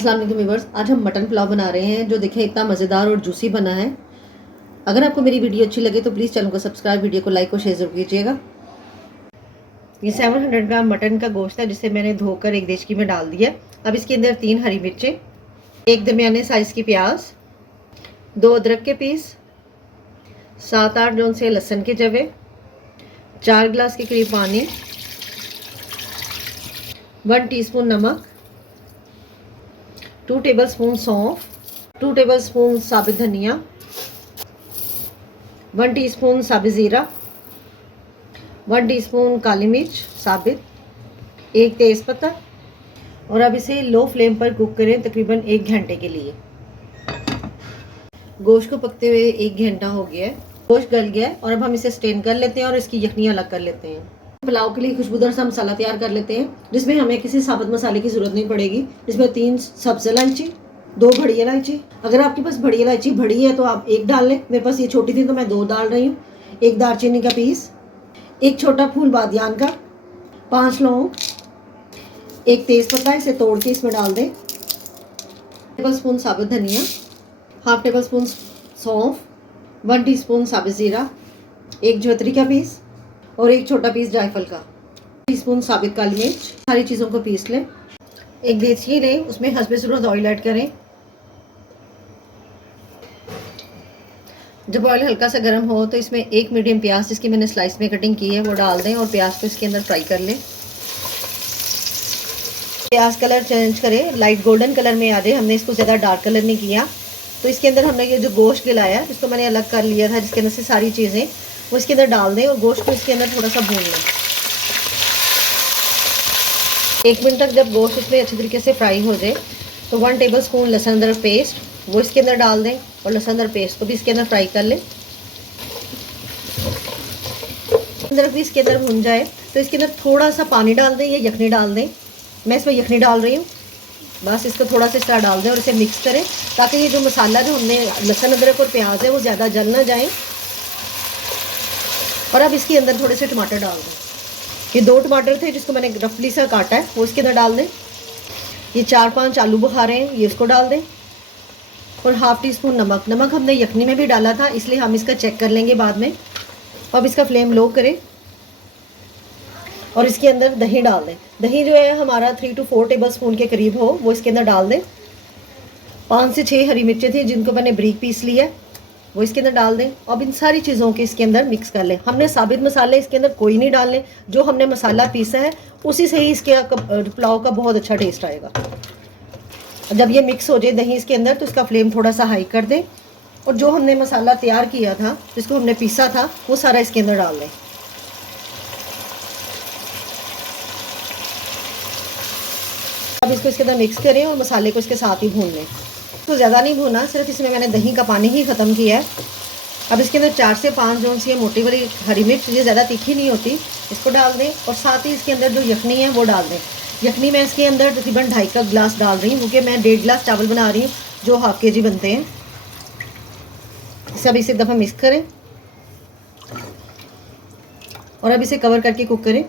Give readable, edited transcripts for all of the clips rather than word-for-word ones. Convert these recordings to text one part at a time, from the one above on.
अस्सलाम वालेकुम व्यूअर्स, आज हम मटन पुलाव बना रहे हैं जो देखें इतना मज़ेदार और जूसी बना है। अगर आपको मेरी वीडियो अच्छी लगे तो प्लीज़ चैनल को सब्सक्राइब, वीडियो को लाइक और शेयर जरूर कीजिएगा। ये 700 ग्राम मटन का गोश्त है जिसे मैंने धोकर एक देचकी में डाल दिया। अब इसके अंदर 3 हरी मिर्चें, 1 दरमियाने साइज़ की प्याज, 2 अदरक के पीस, 7-8 जौन से लहसुन के जवे, 4 गिलास के करीब पानी, 1 टीस्पून नमक, 2 टेबलस्पून सौंफ, 2 टेबलस्पून साबित धनिया, 1 टीस्पून साबित ज़ीरा, 1 टीस्पून काली मिर्च साबित, 1 तेज़ पत्ता। और अब इसे लो फ्लेम पर कुक करें तकरीबन 1 घंटे के लिए। गोश्त को पकते हुए 1 घंटा हो गया है, गोश्त गल गया है और अब हम इसे स्टेन कर लेते हैं और इसकी यखनी अलग कर लेते हैं। पुलाव के लिए खुशबूदार सा मसाला तैयार कर लेते हैं जिसमें हमें किसी साबुत मसाले की ज़रूरत नहीं पड़ेगी। इसमें 3 सब्ज़ इलायची, 2 बड़ी इलायची। अगर आपके पास बड़ी इलायची बड़ी है तो आप 1 डाल लें, मेरे पास ये छोटी थी तो मैं 2 डाल रही हूँ। 1 दालचीनी का पीस, 1 छोटा फूल बादियान का, 5 लौंग, 1 तेज़ पत्ता, इसे तोड़ के इसमें डाल दें। टेबलस्पून साबुत धनिया, हाफ टेबल स्पून सौंफ, 1 टीस्पून साबित ज़ीरा, 1 जवित्री का पीस और 1 छोटा पीस जायफल का, टीस्पून साबित काली मिर्च। सारी चीज़ों को पीस लें। एक देचकी लें, उसमें हस्बे ज़रूरत ऑयल ऐड करें। जब ऑयल हल्का सा गर्म हो तो इसमें 1 मीडियम प्याज जिसकी मैंने स्लाइस में कटिंग की है वो डाल दें और प्याज को इसके अंदर फ्राई कर लें। प्याज कलर चेंज करें, लाइट गोल्डन कलर में आ जाए। हमने इसको ज़्यादा डार्क कलर नहीं किया। तो इसके अंदर हमने ये जो गोश्त गिलाया इसको मैंने अलग कर लिया था, जिसके अंदर से सारी चीज़ें वो इसके अंदर डाल दें और गोश्त को इसके अंदर थोड़ा सा भून लें। 1 मिनट तक जब गोश्त इसमें अच्छी तरीके से फ्राई हो जाए तो 1 टेबलस्पून लहसुन अदरक पेस्ट वो इसके अंदर डाल दें और लहसुन अदरक पेस्ट को भी इसके अंदर फ्राई कर लें। अदरक भी इसके अंदर भून जाए तो इसके अंदर थोड़ा सा पानी डाल दें या यखनी डाल दें। मैं इसमें यखनी डाल रही हूँ। बस इसको थोड़ा सा इस तरह डाल दें और इसे मिक्स करें ताकि ये जो मसाला जो हमने लहसुन अदरक और प्याज है वो ज़्यादा जल ना जाए। और अब इसके अंदर थोड़े से टमाटर डाल दें। ये 2 टमाटर थे जिसको मैंने रफली सा काटा है वो इसके अंदर डाल दें। ये 4-5 आलू बुखारे हैं, ये इसको डाल दें। और हाफ टीस्पून नमक। नमक हमने यखनी में भी डाला था इसलिए हम इसका चेक कर लेंगे बाद में। अब इसका फ्लेम लो करें और इसके अंदर दही डाल दें। दही जो है हमारा 3 to 4 टेबलस्पून के करीब हो वो इसके अंदर डाल दें। 5 से 6 हरी मिर्चें थी जिनको मैंने बारीक पीस लिया वो इसके अंदर डाल दें। अब इन सारी चीज़ों के इसके अंदर मिक्स कर लें। हमने साबित मसाले इसके अंदर कोई नहीं डालने, जो हमने मसाला पीसा है उसी से ही इसके पुलाव का बहुत अच्छा टेस्ट आएगा। जब ये मिक्स हो जाए दही इसके अंदर तो इसका फ्लेम थोड़ा सा हाई कर दें और जो हमने मसाला तैयार किया था जिसको हमने पीसा था वो सारा इसके अंदर डाल दें। अब इसको इसके अंदर मिक्स करें और मसाले को इसके साथ ही भून लें। तो ज़्यादा नहीं भूना, सिर्फ इसमें मैंने दही का पानी ही ख़त्म किया है। अब इसके अंदर 4 से 5 जौन सी मोटी वाली हरी मिर्च, ये ज़्यादा तीखी नहीं होती, इसको डाल दें और साथ ही इसके अंदर जो यखनी है वो डाल दें। यखनी मैं इसके अंदर तकरीबन 2.5 कप गिलास डाल रही हूँ क्योंकि मैं 1.5 गिलास चावल बना रही हूँ जो हाफ केजी बनते हैं। सब इसे एक दफ़ा मिक्स करें और अब इसे कवर करके कुक करें।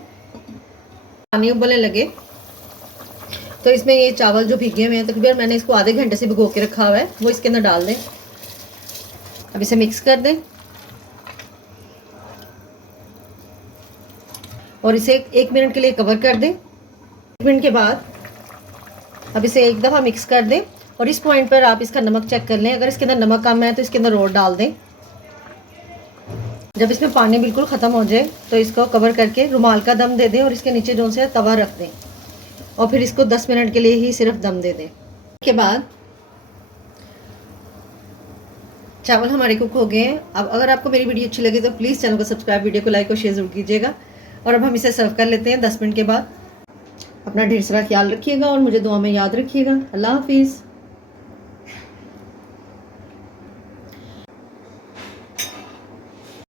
पानी उबलने लगे तो इसमें ये चावल जो भीगे हुए हैं तकरीबन मैंने इसको आधे घंटे से भिगो के रखा हुआ है वो इसके अंदर डाल दें। अब इसे मिक्स कर दें और इसे 1 मिनट के लिए कवर कर दें। 1 मिनट के बाद अब इसे एक दफ़ा मिक्स कर दें और इस पॉइंट पर आप इसका नमक चेक कर लें। अगर इसके अंदर नमक कम है तो इसके अंदर और डाल दें। जब इसमें पानी बिल्कुल ख़त्म हो जाए तो इसको कवर करके रुमाल का दम दे दें और इसके नीचे जो से तवा रख दें और फिर इसको 10 मिनट के लिए ही सिर्फ दम दे दें। के बाद चावल हमारे कुक हो गए हैं। अब अगर आपको मेरी वीडियो अच्छी लगे तो प्लीज़ चैनल को सब्सक्राइब, वीडियो को लाइक और शेयर जरूर कीजिएगा। और अब हम इसे सर्व कर लेते हैं 10 मिनट के बाद। अपना ढेर सारा ख्याल रखिएगा और मुझे दुआ में याद रखिएगा। अल्लाह हाफिज़।